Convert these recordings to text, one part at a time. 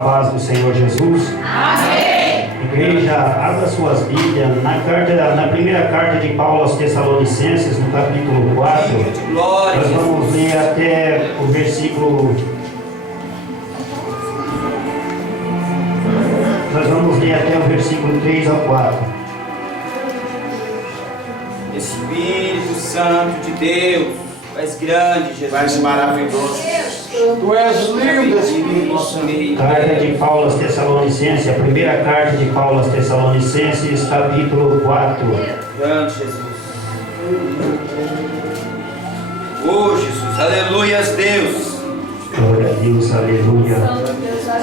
Paz do Senhor Jesus. Amém. Igreja, abra suas Bíblias na primeira carta de Paulo aos Tessalonicenses, no capítulo 4. Glória. Nós vamos ler até o versículo. Nós vamos ler até o versículo 3 ao 4. Espírito Santo de Deus, tu és grande, Jesus. Tu és maravilhoso. Tu és lindo, Espírito Nosso meio. Carta de Paulo aos Tessalonicenses, a primeira carta de Paulo aos Tessalonicenses, capítulo 4. Grande Jesus. Oh Jesus, aleluias Deus. Glória a Deus, aleluia.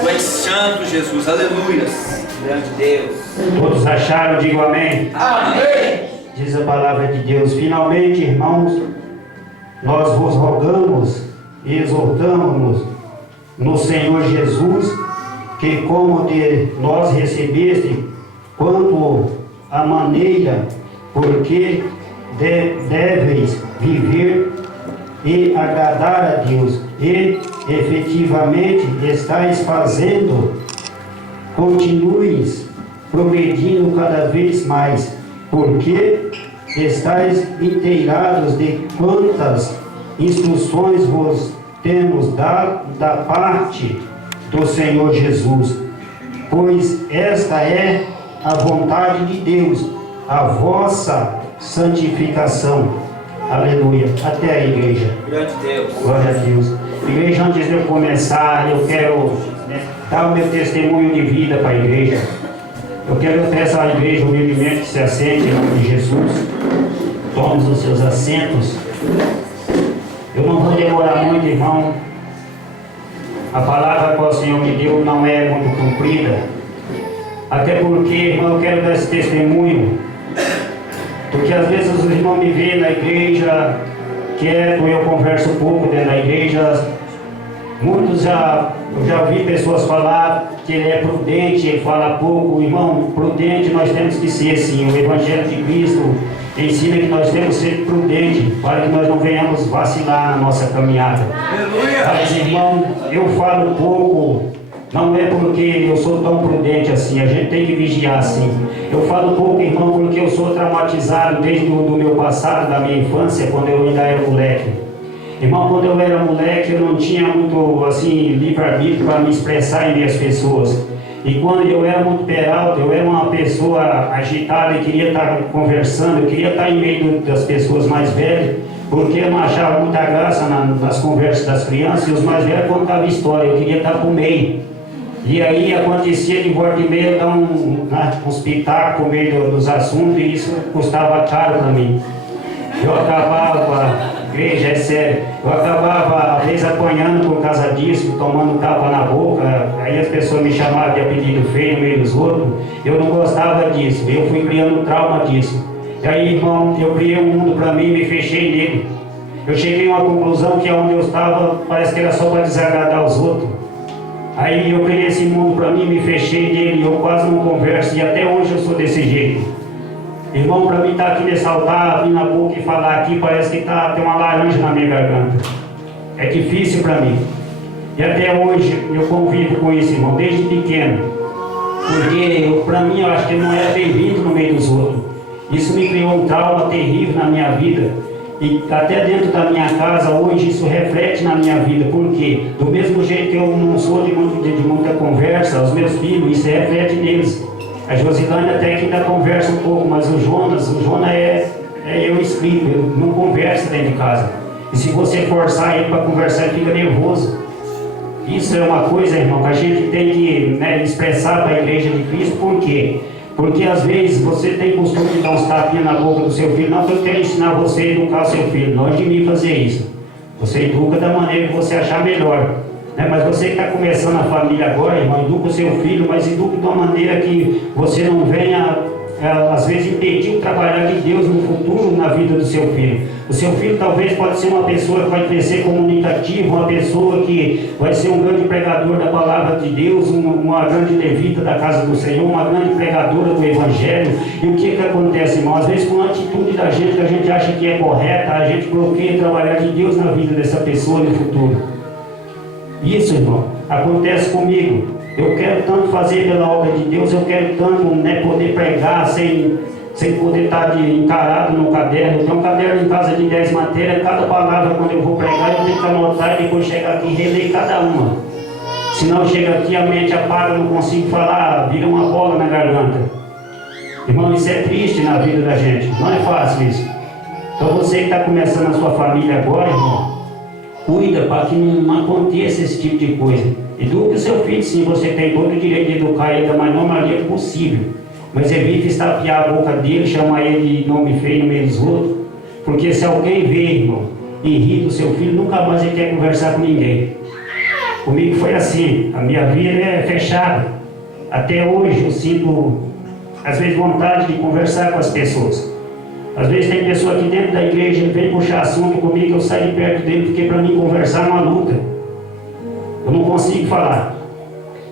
Tu és santo Jesus, aleluias. Grande Deus. Todos acharam? Digo amém. Amém. Diz a palavra de Deus: finalmente, irmãos, nós vos rogamos e exortamos-nos no Senhor Jesus, que como de nós recebeste, quanto a maneira porque deveis viver e agradar a Deus, e efetivamente estáis fazendo, continues progredindo cada vez mais, porque estáis inteirados de quantas instruções vos temos dado da parte do Senhor Jesus, pois esta é a vontade de Deus, a vossa santificação. Aleluia. Até a igreja. Grande Deus. Glória a Deus. Igreja, antes de eu começar, eu quero dar o meu testemunho de vida para a igreja. Eu quero peço à igreja humildemente que se assente em nome de Jesus. Tome os seus assentos. Eu não vou demorar muito, irmão. A palavra que o Senhor me deu não é muito comprida. Até porque, irmão, eu quero dar esse testemunho. Porque às vezes os irmãos me veem na igreja, quieto, eu converso pouco dentro da igreja. Muitos eu já ouvi pessoas falar que ele é prudente, ele fala pouco. Irmão, prudente nós temos que ser sim. O Evangelho de Cristo ensina que nós temos que ser prudentes para que nós não venhamos vacilar na nossa caminhada. Mas, irmão, eu falo pouco, não é porque eu sou tão prudente assim, a gente tem que vigiar assim. Eu falo pouco, irmão, porque eu sou traumatizado desde do meu passado, da minha infância, quando eu ainda era moleque. Irmão, quando eu era moleque, eu não tinha muito, assim, livre-arbítrio para me expressar em meio às pessoas. E quando eu era muito peralta, eu era uma pessoa agitada e queria estar conversando, eu queria estar em meio das pessoas mais velhas, porque eu não achava muita graça nas conversas das crianças, e os mais velhos contavam história, eu queria estar por meio. E aí acontecia de volta e meia dar uns pitacos no meio dos assuntos, e isso custava caro para mim. Eu acabava, igreja, é sério, eu acabava às vezes apanhando por causa disso, tomando tapa na boca, aí as pessoas me chamavam de apelido feio no meio dos outros. Eu não gostava disso, eu fui criando trauma disso. E aí, irmão, eu criei um mundo para mim e me fechei nele. Eu cheguei a uma conclusão que onde eu estava parece que era só para desagradar os outros. Aí eu criei esse mundo para mim, me fechei nele, eu quase não converso e até hoje eu sou desse jeito. Irmão, para mim estar aqui nesse altar, abrir na boca e falar aqui, parece que tem uma laranja na minha garganta. É difícil para mim. E até hoje eu convivo com isso, irmão, desde pequeno. Porque para mim eu acho que não era bem-vindo no meio dos outros. Isso me criou um trauma terrível na minha vida. E até dentro da minha casa hoje isso reflete na minha vida. Por quê? Do mesmo jeito que eu não sou de muita conversa, os meus filhos, isso reflete neles. A Josilane até que ainda conversa um pouco, mas o Jonas é eu escrito, eu não converso dentro de casa. E se você forçar ele para conversar, ele fica nervoso. Isso é uma coisa, irmão, que a gente tem que expressar para a igreja de Cristo. Por quê? Porque às vezes você tem costume de dar uns tapinhas na boca do seu filho. Não que eu quero ensinar você a educar o seu filho, não é de mim fazer isso. Você educa da maneira que você achar melhor. Mas você que está começando a família agora, irmão, educa o seu filho, mas educa de uma maneira que você não venha, às vezes, impedir o trabalhar de Deus no futuro na vida do seu filho. O seu filho talvez pode ser uma pessoa que vai crescer comunicativa, uma pessoa que vai ser um grande pregador da palavra de Deus, uma grande levita da casa do Senhor, uma grande pregadora do Evangelho. E o que acontece, irmão? Às vezes com a atitude da gente que a gente acha que é correta, a gente bloqueia o trabalhar de Deus na vida dessa pessoa no futuro. Isso, irmão, acontece comigo. Eu quero tanto fazer pela obra de Deus, eu quero tanto, né, poder pregar sem poder estar encarado no caderno. Eu tenho um caderno em casa de 10 matérias, cada palavra quando eu vou pregar eu tenho que anotar e depois chegar aqui e reler cada uma. Senão chega aqui, a mente apaga, eu não consigo falar, vira uma bola na garganta. Irmão, isso é triste na vida da gente, não é fácil isso. Então você que está começando a sua família agora, irmão, cuida para que não aconteça esse tipo de coisa. Eduque o seu filho, sim, você tem todo o direito de educar ele da maior maneira possível. Mas evite estapear a boca dele, chamar ele de nome feio no meio dos outros. Porque se alguém vê, irmão, e irrita o seu filho, nunca mais ele quer conversar com ninguém. Comigo foi assim, a minha vida é fechada. Até hoje eu sinto, às vezes, vontade de conversar com as pessoas. Às vezes tem pessoa aqui dentro da igreja, ele vem puxar assunto comigo, eu saio de perto dele, porque para mim conversar é uma luta. Eu não consigo falar.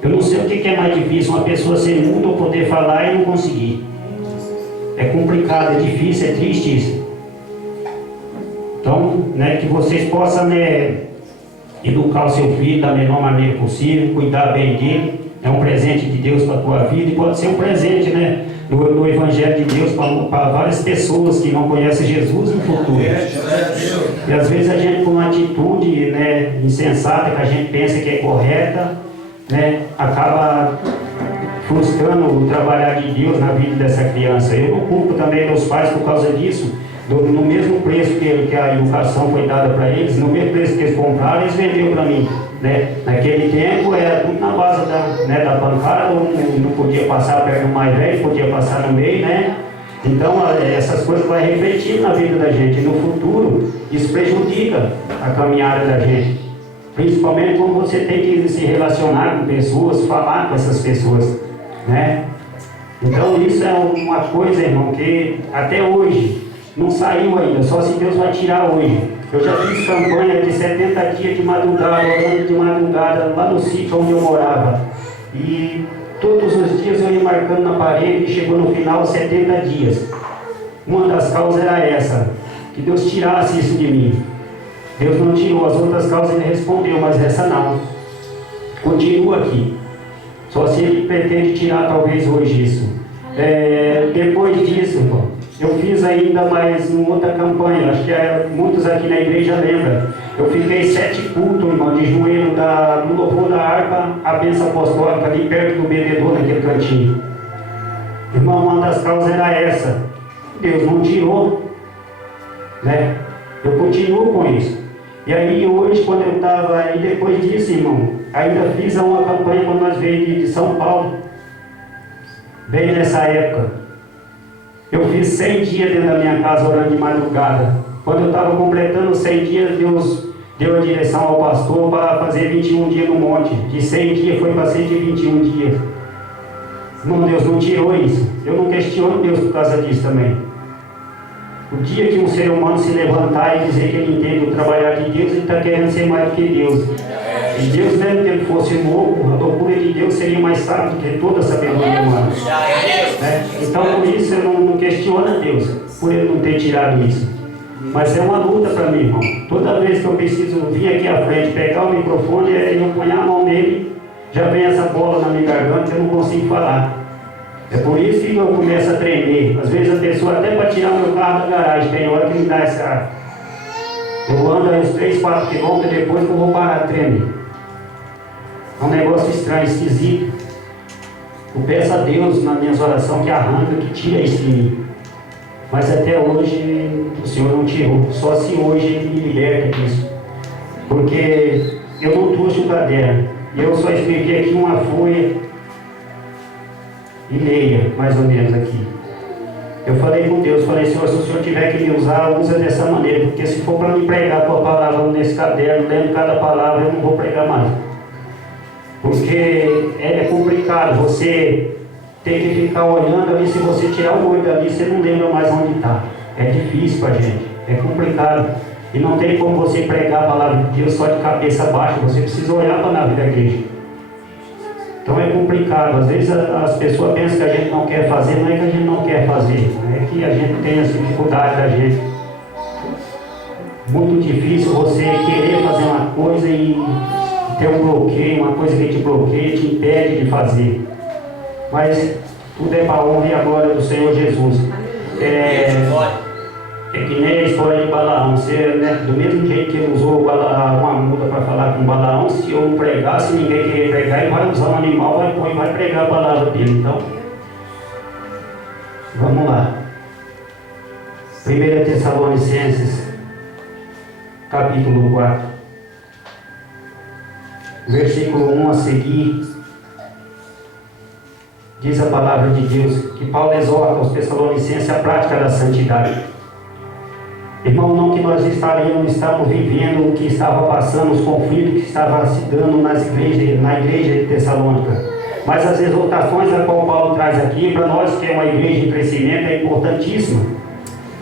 Eu não sei o que é mais difícil, uma pessoa ser muda ou poder falar e não conseguir. É complicado, é difícil, é triste isso. Então, né, que vocês possam, né, educar o seu filho da melhor maneira possível, cuidar bem dele. É um presente de Deus para a tua vida e pode ser um presente, né, do Evangelho de Deus para várias pessoas que não conhecem Jesus no futuro. E às vezes a gente, com uma atitude, né, insensata, que a gente pensa que é correta, né, acaba frustrando o trabalhar de Deus na vida dessa criança. Eu não culpo também meus pais por causa disso. No mesmo preço que a educação foi dada para eles, no mesmo preço que eles compraram, eles venderam para mim, né? Naquele tempo era tudo na base da pancada, não podia passar perto do mais velho, podia passar no meio, né? Então essas coisas vão refletir na vida da gente. E no futuro isso prejudica a caminhada da gente, principalmente quando você tem que se relacionar com pessoas, falar com essas pessoas, né? Então isso é uma coisa, irmão, que até hoje não saiu ainda, só se Deus vai tirar hoje. Eu já fiz campanha de 70 dias de madrugada, orando de madrugada, lá no sítio onde eu morava. E todos os dias eu ia marcando na parede e chegou no final 70 dias. Uma das causas era essa, que Deus tirasse isso de mim. Deus não tirou, as outras causas ele respondeu, mas essa não. Continua aqui. Só se ele pretende tirar talvez hoje isso. Depois disso, irmão, eu fiz ainda mais uma outra campanha, acho que muitos aqui na igreja lembram. Eu fiquei 7 cultos, irmão, de joelho do louvor da harpa, a bênção apostólica, ali perto do bebedor, naquele cantinho. Irmão, uma das causas era essa. Deus não tirou, né? Eu continuo com isso. E aí hoje, quando eu estava aí, depois disso, irmão, ainda fiz uma campanha quando nós veio de São Paulo. Veio nessa época. Eu fiz 100 dias dentro da minha casa orando de madrugada. Quando eu estava completando 100 dias, Deus deu a direção ao pastor para fazer 21 dias no monte. De 100 dias foi para 121 dias. Não, Deus não tirou isso. Eu não questiono Deus por causa disso também. O dia que um ser humano se levantar e dizer que ele entende o trabalhar de Deus, ele está querendo ser mais do que Deus. E Deus, mesmo que ele fosse louco, a loucura de Deus seria mais sábio do que toda a sabedoria humana. Então, por isso, eu não questiono Deus, por ele não ter tirado isso. Mas é uma luta para mim, irmão. Toda vez que eu preciso vir aqui à frente, pegar o microfone e eu ponho a mão nele, já vem essa bola na minha garganta e eu não consigo falar. É por isso que eu começo a tremer. Às vezes a pessoa, até para tirar o meu carro da garagem, tem hora que me dá essa... Eu ando aí uns 3, 4 quilômetros e depois que eu vou parar de tremer. É um negócio estranho, esquisito. Eu peço a Deus nas minhas orações que arranca, que tira isso de mim. Mas até hoje o Senhor não tirou. Só se hoje Ele me liberta disso. Porque eu não trouxe o caderno. Eu só escrevi aqui uma folha e meia, mais ou menos aqui. Eu falei com Deus, falei, Senhor, se o Senhor tiver que me usar, usa dessa maneira. Porque se for para me pregar a tua palavra nesse caderno, lendo cada palavra, eu não vou pregar mais. Porque é complicado, você tem que ficar olhando ali, se você tirar o olho dali, você não lembra mais onde está. É difícil para a gente, é complicado. E não tem como você pregar a palavra de Deus só de cabeça baixa, você precisa olhar para a nave da igreja. Então é complicado, às vezes as pessoas pensam que a gente não quer fazer, não é que a gente não quer fazer, é que a gente tem essa dificuldade da gente. Muito difícil você querer fazer uma coisa e tem um bloqueio, uma coisa que te bloqueia, te impede de fazer. Mas tudo é para a honra e a glória do Senhor Jesus. É que nem a história de Balaão. Do mesmo jeito que ele usou uma muda para falar com Balaão, se eu não pregasse, ninguém queria pregar, ele vai usar um animal, vai pregar a palavra dele. Então, vamos lá. 1 Tessalonicenses, capítulo 4, versículo 1 a seguir, diz a palavra de Deus que Paulo exorta aos Tessalonicenses a prática da santidade. Irmão, não que nós estamos vivendo o que estava passando, os conflitos que estavam se dando na igreja de Tessalônica, mas as exortações a qual Paulo traz aqui, para nós que é uma igreja em crescimento, é importantíssima,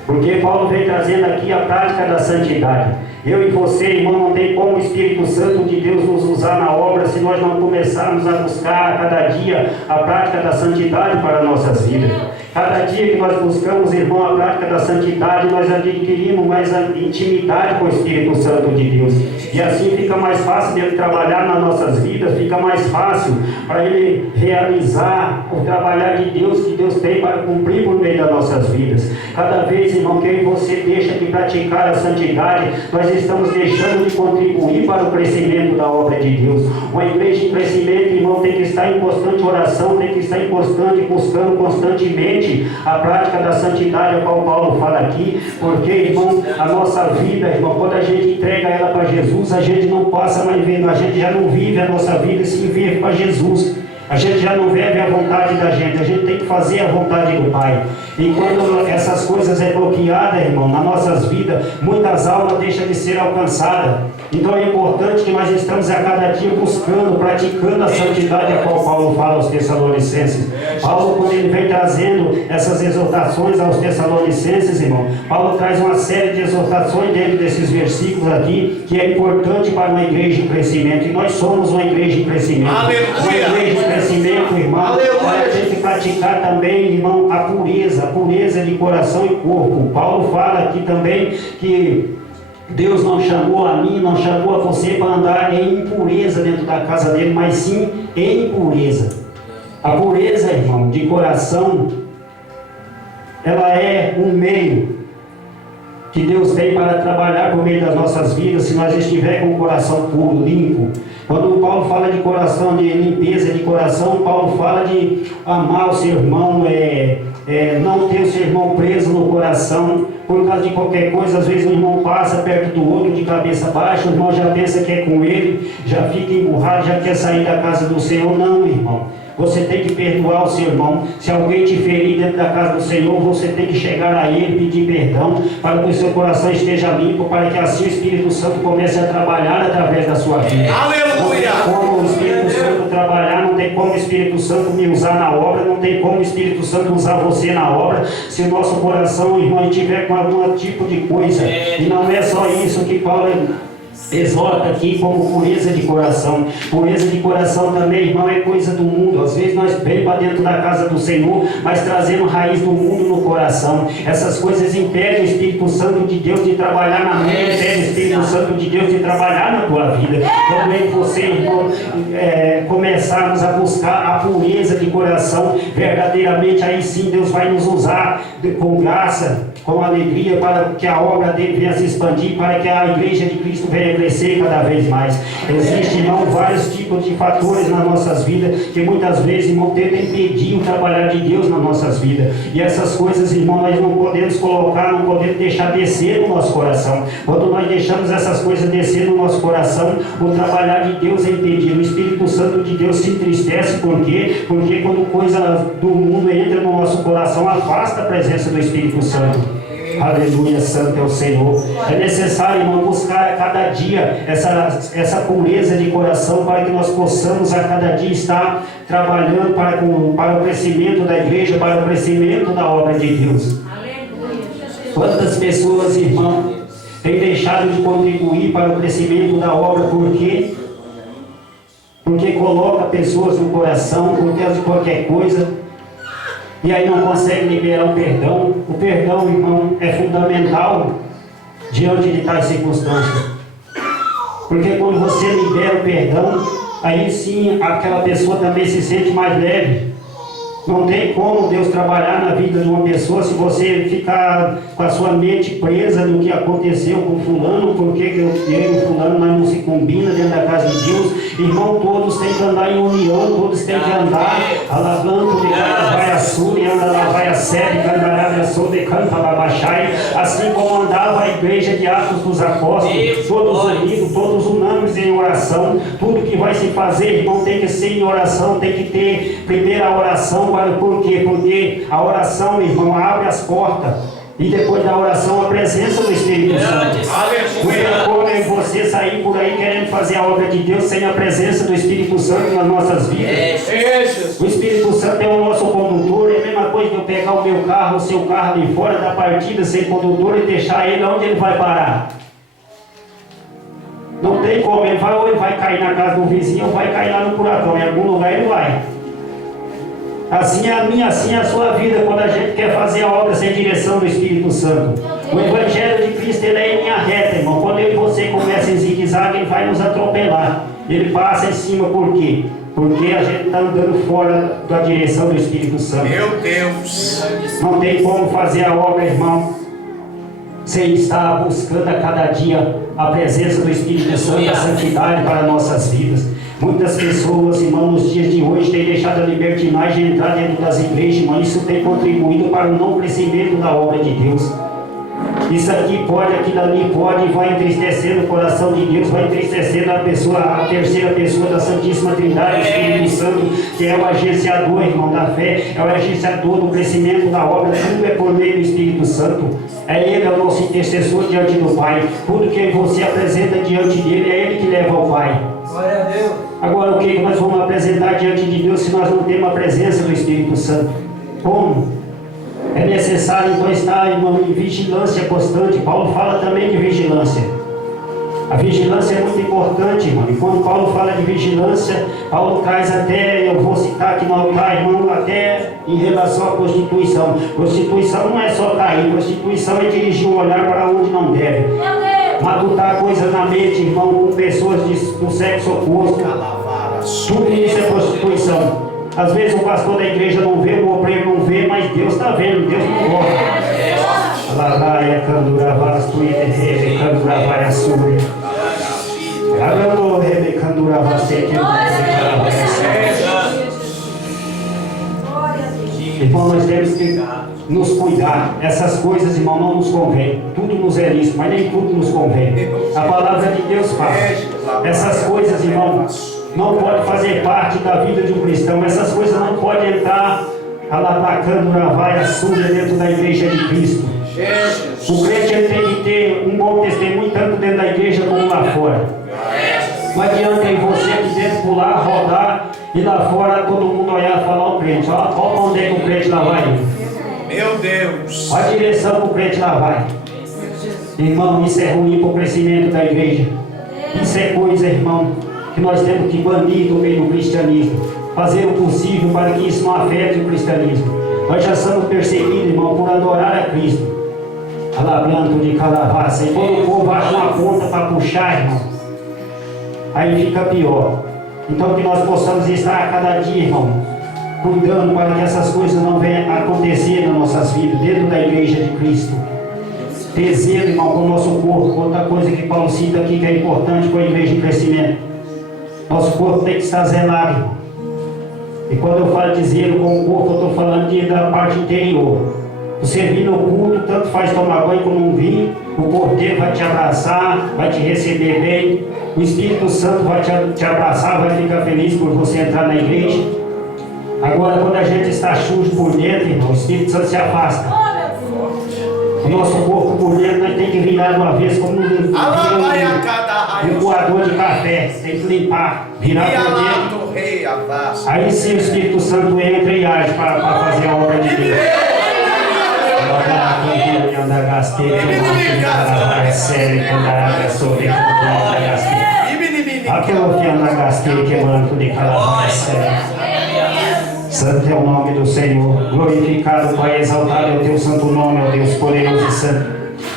porque Paulo vem trazendo aqui a prática da santidade. Eu e você, irmão, não tem como o Espírito Santo de Deus nos usar na obra se nós não começarmos a buscar a cada dia a prática da santidade para nossas vidas. Cada dia que nós buscamos, irmão, a prática da santidade, nós adquirimos mais intimidade com o Espírito Santo de Deus. E assim fica mais fácil dele trabalhar nas nossas vidas, fica mais fácil para ele realizar o trabalhar de Deus que Deus tem para cumprir por meio das nossas vidas. Cada vez, irmão, que você deixa de praticar a santidade, nós estamos deixando de contribuir para o crescimento da obra de Deus. Uma igreja em crescimento, irmão, tem que estar em constante oração, tem que estar em constante, buscando constantemente a prática da santidade, a qual Paulo fala aqui, porque, irmão, a nossa vida, irmão, quando a gente entrega ela para Jesus, a gente não passa mais vendo, a gente já não vive a nossa vida sem viver para Jesus. A gente já não vive a vontade da gente, a gente tem que fazer a vontade do Pai. E quando essas coisas é bloqueada, irmão, nas nossas vidas, muitas almas deixam de ser alcançadas. Então é importante que nós estamos a cada dia buscando, praticando a santidade a qual Paulo fala aos Tessalonicenses. Paulo, quando ele vem trazendo essas exortações aos Tessalonicenses, irmão, Paulo traz uma série de exortações dentro desses versículos aqui, que é importante para uma igreja em crescimento. E nós somos uma igreja em crescimento. Aleluia! Uma igreja em crescimento, irmão, para a gente praticar também, irmão, a pureza de coração e corpo. Paulo fala aqui também que Deus não chamou a mim, não chamou a você para andar em impureza dentro da casa dele, mas sim em pureza. A pureza, irmão, de coração, ela é um meio que Deus tem para trabalhar por meio das nossas vidas, se nós estiver com o coração puro, limpo. Quando Paulo fala de coração, de limpeza de coração, Paulo fala de amar o seu irmão, não ter o seu irmão preso no coração, por causa de qualquer coisa. Às vezes o irmão passa perto do outro de cabeça baixa, o irmão já pensa que é com ele, já fica emburrado, já quer sair da casa do Senhor. Não, irmão. Você tem que perdoar o seu irmão. Se alguém te ferir dentro da casa do Senhor, você tem que chegar a Ele, pedir perdão, para que o seu coração esteja limpo, para que assim o Espírito Santo comece a trabalhar através da sua vida. Aleluia! Não tem como o Espírito Santo trabalhar, não tem como o Espírito Santo me usar na obra, não tem como o Espírito Santo usar você na obra, se o nosso coração, irmão, estiver com algum tipo de coisa. E não é só isso que Paulo exorta aqui como pureza de coração. Pureza de coração também, irmão, é coisa do mundo. Às vezes nós vemos para dentro da casa do Senhor, mas trazemos raiz do mundo no coração. Essas coisas impedem o Espírito Santo de Deus de trabalhar na mente, impedem o Espírito Santo de Deus de trabalhar na tua vida. Quando eu e você, irmão, começarmos a buscar a pureza de coração, verdadeiramente, aí sim Deus vai nos usar com graça, com alegria, para que a obra dele venha se expandir, para que a igreja de Cristo venha crescer cada vez mais. Existem, irmão, vários tipos de fatores nas nossas vidas, que muitas vezes, irmão, tentam impedir o trabalhar de Deus nas nossas vidas. E essas coisas, irmão, nós não podemos colocar, não podemos deixar descer no nosso coração. Quando nós deixamos essas coisas descer no nosso coração, o trabalhar de Deus é impedido. O Espírito Santo de Deus se entristece. Por quê? Porque quando coisa do mundo entra no nosso coração, afasta a presença do Espírito Santo. Aleluia, santo é o Senhor. É necessário, irmão, buscar a cada dia essa pureza de coração, para que nós possamos a cada dia estar trabalhando para o crescimento da igreja, para o crescimento da obra de Deus. Quantas pessoas, irmão, têm deixado de contribuir para o crescimento da obra? Por quê? Porque coloca pessoas no coração por causa de qualquer coisa, e aí não consegue liberar o perdão. O perdão, irmão, é fundamental diante de tais circunstâncias. Porque quando você libera o perdão, aí sim aquela pessoa também se sente mais leve. Não tem como Deus trabalhar na vida de uma pessoa se você ficar com a sua mente presa no que aconteceu com fulano, porque eu e o fulano mas não se combina dentro da casa de Deus. Irmão, todos têm que andar em união, todos têm que andar alabando de cada vai a sul e anda lá vai a sede, candarabia sobre canta labachai, assim como andava a igreja de Atos dos Apóstolos, todos unidos, todos unânimes em oração. Tudo que vai se fazer, irmão, tem que ser em oração, tem que ter primeiro a oração. Por quê? Porque a oração, irmão, abre as portas. E depois da oração, a presença do Espírito Santo. Não tem como você sair por aí querendo fazer a obra de Deus sem a presença do Espírito Santo nas nossas vidas. O Espírito Santo é o nosso condutor. É a mesma coisa que eu pegar o meu carro, o seu carro ali fora da partida sem condutor e deixar ele onde ele vai parar. Não tem como, ele vai, ou ele vai cair na casa do vizinho ou vai cair lá no furacão. Em algum lugar ele vai. Assim é a minha, assim é a sua vida quando a gente quer fazer a obra sem direção do Espírito Santo. O Evangelho de Cristo ele é em linha reta, irmão. Quando eu e você começa em zigue-zague, ele vai nos atropelar. Ele passa em cima, por quê? Porque a gente está andando fora da direção do Espírito Santo. Meu Deus! Não tem como fazer a obra, irmão, sem estar buscando a cada dia a presença do Espírito Santo, a santidade para nossas vidas. Muitas pessoas, irmão, nos dias de hoje têm deixado a libertinagem entrar dentro das igrejas, irmão. Isso tem contribuído para o não crescimento da obra de Deus. Isso aqui pode, aquilo ali pode, vai entristecendo o coração de Deus, vai entristecendo a pessoa, a terceira pessoa da Santíssima Trindade, o Espírito Santo, que é o agenciador, irmão, da fé, é o agenciador do crescimento da obra. Tudo é por meio do Espírito Santo. É Ele, é o nosso intercessor diante do Pai. Tudo que você apresenta diante dele, é Ele que leva ao Pai. Glória a Deus. Agora, o que nós vamos apresentar diante de Deus se nós não temos a presença do Espírito Santo? Como? É necessário então estar, irmão, em vigilância constante. Paulo fala também de vigilância. A vigilância é muito importante, irmão. E quando Paulo fala de vigilância, Paulo traz até, eu vou citar aqui no altar, irmão, até em relação à prostituição. Prostituição não é só cair, prostituição é dirigir um olhar para onde não deve. Matutar coisas na mente, irmão, com pessoas do sexo oposto. Tudo isso é prostituição. Às vezes o pastor da igreja não vê, o obreiro não vê, mas Deus está vendo, Deus não gosta. Lalaia, canduravas, tuíte, canduravas, suri. Arano, rebe, canduravas, seque, irmão, nós temos que nos cuidar. Essas coisas, irmão, não nos convém. Tudo nos é lícito, mas nem tudo nos convém. A palavra de Deus fala. Essas coisas, irmão, não pode fazer parte da vida de um cristão. Essas coisas não podem entrar alapacando na vaia suja dentro da igreja de Cristo. O crente ele tem que ter um bom testemunho tanto dentro da igreja como lá fora. Não adianta em você aqui dentro pular, rodar e lá fora todo mundo olhar e falar o crente. Olha onde é que o crente lá vai. Meu Deus! Olha a direção que o crente lá vai. Irmão, isso é ruim para o crescimento da igreja. Isso é coisa, irmão, que nós temos que banir do meio do cristianismo. Fazer o possível para que isso não afete o cristianismo. Nós já somos perseguidos, irmão, por adorar a Cristo. Alabranto de calavaça. E quando o povo acha uma ponta para puxar, irmão, aí fica pior. Então que nós possamos estar a cada dia, irmão, cuidando para que essas coisas não venham a acontecer nas nossas vidas, dentro da igreja de Cristo. Ter zelo, irmão, com o nosso corpo. Outra coisa que Paulo cita aqui que é importante para a igreja de crescimento. Nosso corpo tem que estar zelado, irmão. E quando eu falo de zelo com o corpo, eu estou falando da parte interior. Você vir no culto, tanto faz tomar banho como não vir, o porteiro vai te abraçar, vai te receber bem, o Espírito Santo vai te abraçar, vai ficar feliz por você entrar na igreja. Agora, quando a gente está sujo por dentro, irmão, o Espírito Santo se afasta. O nosso corpo por dentro nós tem que virar de uma vez como um coador de café, tem que limpar, virar por dentro. Aí sim o Espírito Santo entra e age para fazer a obra de Deus. Santo é o nome do Senhor, glorificado, Pai, exaltado é o teu santo nome, ó Deus poderoso e santo.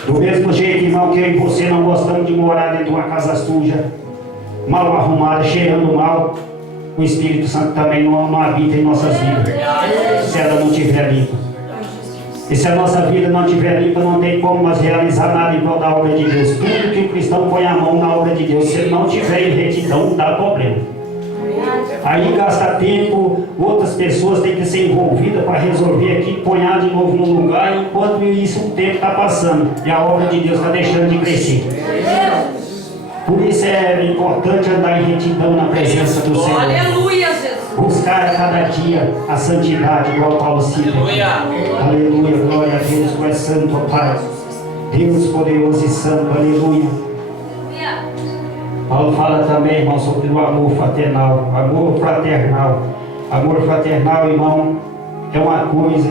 Do mesmo jeito, irmão, que eu e você não gostamos de morar dentro de uma casa suja, mal arrumada, cheirando mal, o Espírito Santo também não habita em nossas vidas, se ela não estiver limpa. E se a nossa vida não estiver limpa, não tem como nós realizar nada em prol da obra de Deus. Tudo que o cristão põe a mão na obra de Deus, se ele não tiver em retidão, dá problema. Aí gasta tempo, outras pessoas têm que ser envolvidas para resolver aqui, põe de novo no lugar, enquanto isso o tempo está passando e a obra de Deus está deixando de crescer. Por isso é importante andar em retidão na presença do Senhor. Aleluia, Jesus. Buscar a cada dia a santidade, igual Paulo cita. Aleluia, glória a Deus, tu és santo, ó Pai. Deus poderoso e santo, aleluia. Paulo fala também, irmão, sobre o amor fraternal. Amor fraternal. Amor fraternal, irmão, é uma coisa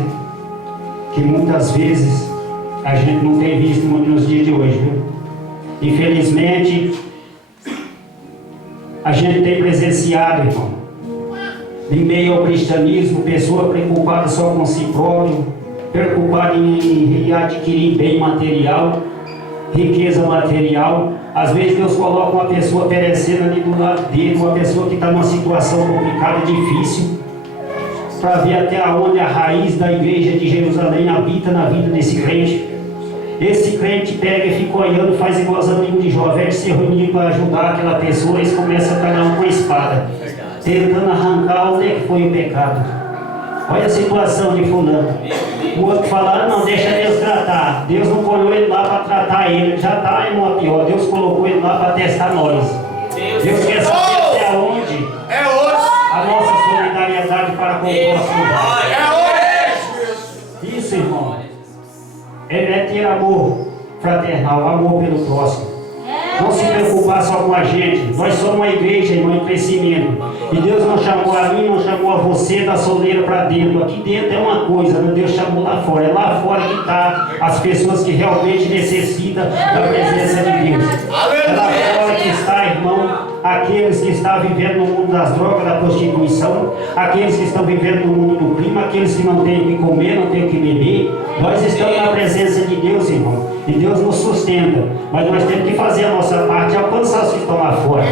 que muitas vezes a gente não tem visto muito nos dias de hoje, viu? Infelizmente, a gente tem presenciado, irmão, em meio ao cristianismo, pessoa preocupada só com si próprio, preocupada em adquirir bem material, riqueza material. Às vezes Deus coloca uma pessoa perecendo ali do lado dele, uma pessoa que está numa situação complicada, difícil, para ver até onde a raiz da igreja de Jerusalém habita na vida desse crente. Esse crente pega e fica olhando, faz igual os amigos de Jó, ao invés de se reunir para ajudar aquela pessoa, eles começam cada um com a espada, tentando arrancar onde é que foi o pecado. Olha a situação de fulano. O outro fala, não, deixa Deus tratar. Deus não colocou ele lá para tratar ele, já está em uma pior. Deus colocou ele lá para testar nós. Deus quer saber até onde a nossa solidariedade para com o próximo. Isso, irmão, é ter amor fraternal, amor pelo próximo. Não se preocupar só com a gente. Nós somos uma igreja, irmão, em crescimento. E Deus não chamou a mim, não chamou a você da soleira para dentro. Aqui dentro é uma coisa, mas Deus chamou lá fora. É lá fora que está as pessoas que realmente necessitam da presença de Deus. É lá fora que está, irmão, aqueles que estão vivendo no mundo das drogas, da prostituição, aqueles que estão vivendo no mundo do crime, aqueles que não têm o que comer, não têm o que beber. Nós estamos na presença de Deus, irmão, e Deus nos sustenta, mas nós temos que fazer a nossa parte e alcançar os que estão lá fora.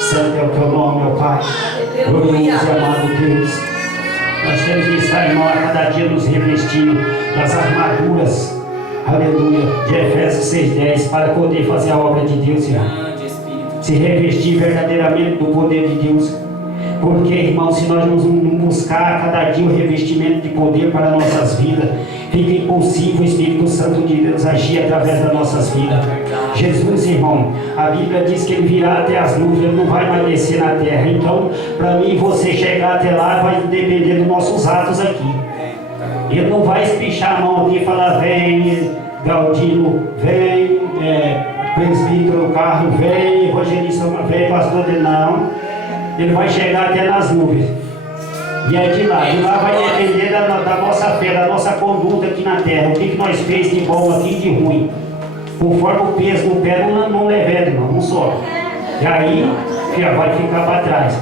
Santo é o teu nome, meu Pai. Glorioso e amado Deus. Nós temos que estar, irmão, a cada dia nos revestindo das armaduras, aleluia, de Efésios 6:10, para poder fazer a obra de Deus, irmão. Se revestir verdadeiramente do poder de Deus. Porque, irmão, se nós não buscar a cada dia o revestimento de poder para nossas vidas, fica impossível o Espírito Santo de Deus agir através das nossas vidas. Jesus, irmão, a Bíblia diz que ele virá até as nuvens, ele não vai mais descer na terra. Então, para mim, você chegar até lá vai depender dos nossos atos aqui. Ele não vai espichar a mão aqui e falar, vem, Galdino, vem, presbítero Carlos, vem, evangelista, vem, pastor, não. Ele vai chegar até nas nuvens. E aí de lá vai depender da nossa fé, da nossa conduta aqui na terra. O que nós fez de bom aqui e de ruim. Conforme o peso do pé não levanta, irmão, não sobe. E aí vai ficar para trás.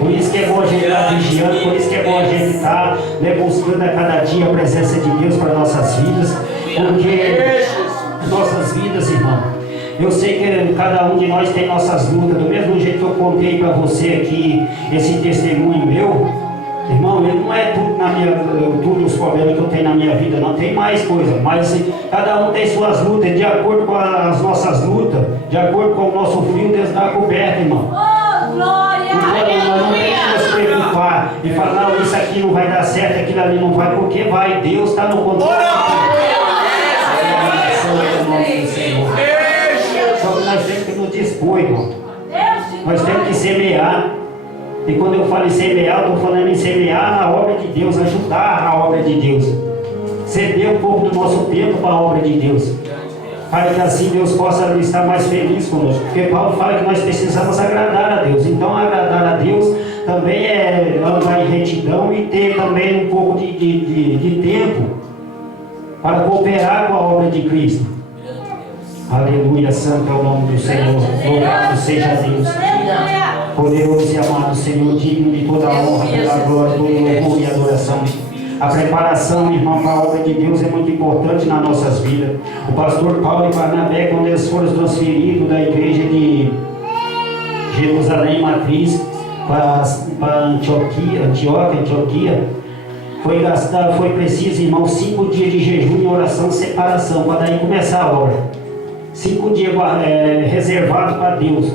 Por isso que é bom a gente estar vigiando, por isso que é bom a gente estar buscando a cada dia a presença de Deus para nossas vidas. Porque nossas vidas, irmão, eu sei que cada um de nós tem nossas lutas. Do mesmo jeito que eu contei para você aqui esse testemunho meu, irmão, ele não é tudo os problemas que eu tenho na minha vida, não, tem mais coisa, mas cada um tem suas lutas, de acordo com as nossas lutas, de acordo com o nosso frio, Deus dá coberto, irmão. Oh, glória! Então, nós não temos que nos preocupar e falar, não, isso aqui não vai dar certo, aquilo ali não vai, porque vai, Deus está no controle. Só que nós temos que nos dispor, irmão. Nós temos que semear. E quando eu falo em semear, eu estou falando em semear na obra de Deus, ajudar a obra de Deus. Ceder um pouco do nosso tempo para a obra de Deus. Para que assim Deus possa estar mais feliz conosco. Porque Paulo fala que nós precisamos agradar a Deus. Então agradar a Deus também é andar em retidão e ter também um pouco de tempo para cooperar com a obra de Cristo. Aleluia, santo é o nome do Senhor. Louvado seja Deus. Poderoso e amado Senhor, digno de toda a honra, toda a glória, todo o louvor e adoração. A preparação, irmão, para a obra de Deus é muito importante nas nossas vidas. O pastor Paulo e Barnabé, quando eles foram transferidos da igreja de Jerusalém Matriz para Antioquia, foi preciso, irmão, 5 dias de jejum e oração de separação, para daí começar a obra. 5 dias reservados para Deus,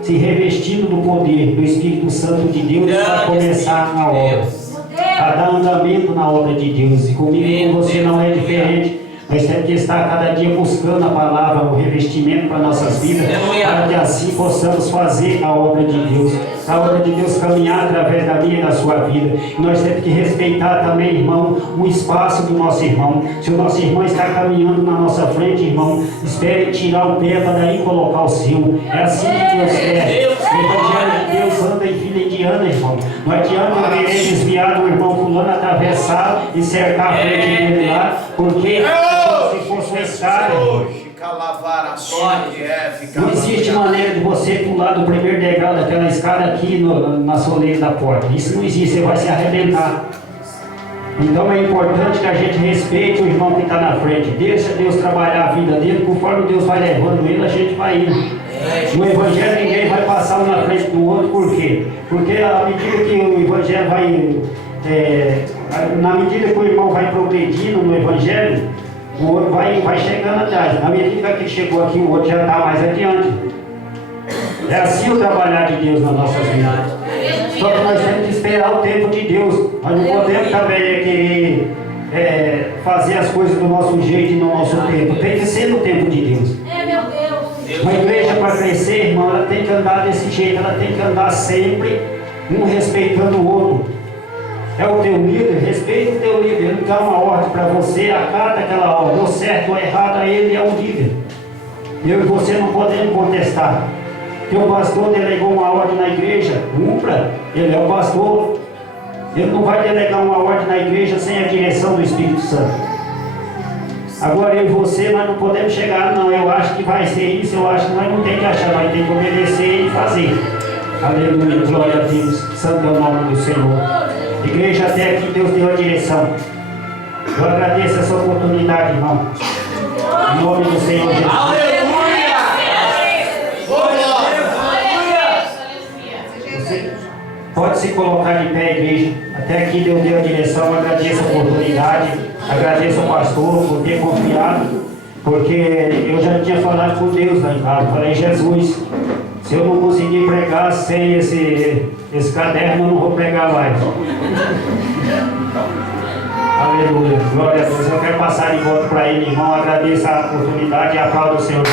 se revestindo do poder do Espírito Santo de Deus para começar a obra, para dar andamento na obra de Deus. E comigo e com você não é diferente. Nós temos que estar cada dia buscando a palavra, o revestimento para nossas vidas, para que assim possamos fazer a obra de Deus. A obra de Deus caminhar através da minha e da sua vida. E nós temos que respeitar também, irmão, o espaço do nosso irmão. Se o nosso irmão está caminhando na nossa frente, irmão, espere tirar o pé para daí colocar o seu. É assim que Deus quer. O Evangelho de Deus anda em fila indiana, irmão. Não adianta eu querer desviar do irmão fulano, atravessar e cercar a frente dele lá, porque se fosse uma escada, não existe maneira de você pular do primeiro degrau daquela escada aqui na soleira da porta. Isso não existe, você vai se arrebentar. Então é importante que a gente respeite o irmão que está na frente. Deixa Deus trabalhar a vida dele, conforme Deus vai levando ele, a gente vai indo. No Evangelho ninguém vai passar um na frente do outro, por quê? Porque à medida que o Evangelho vai, na medida que o irmão vai progredindo no Evangelho, o outro vai chegando atrás. Na medida que ele chegou aqui, o outro já está mais adiante. É assim o trabalhar de Deus nas nossas vidas. Só que nós temos que esperar o tempo de Deus. Nós não podemos também querer fazer as coisas do nosso jeito e no nosso tempo. Tem que ser no tempo de Deus. Meu Deus. Uma igreja para crescer, irmão, ela tem que andar desse jeito. Ela tem que andar sempre um respeitando o outro. É o teu líder, respeita o teu líder. Ele dá uma ordem para você, acata aquela ordem. Ou certo ou errado, ele é o líder. Eu e você não podemos contestar. Teu pastor delegou uma ordem na igreja, cumpra, ele é o pastor. Ele não vai delegar uma ordem na igreja sem a direção do Espírito Santo. Agora eu e você, nós não podemos chegar, não, eu acho que vai ser isso, eu acho que nós não temos que achar, nós temos que obedecer e fazer. Aleluia, glória a Deus, santo é o nome do Senhor. Igreja, até aqui Deus deu a direção. Eu agradeço essa oportunidade, irmão. Em nome do Senhor Jesus. Você pode se colocar de pé, igreja. Até aqui Deus deu a direção. Eu agradeço a oportunidade. Agradeço ao pastor por ter confiado. Porque eu já tinha falado com Deus lá em casa. Falei, Jesus, se eu não conseguir pregar sem esse caderno, eu não vou pregar mais. Aleluia, glória a Deus. Eu quero passar de volta para ele, irmão. Agradeço a oportunidade e aplaudo o Senhor.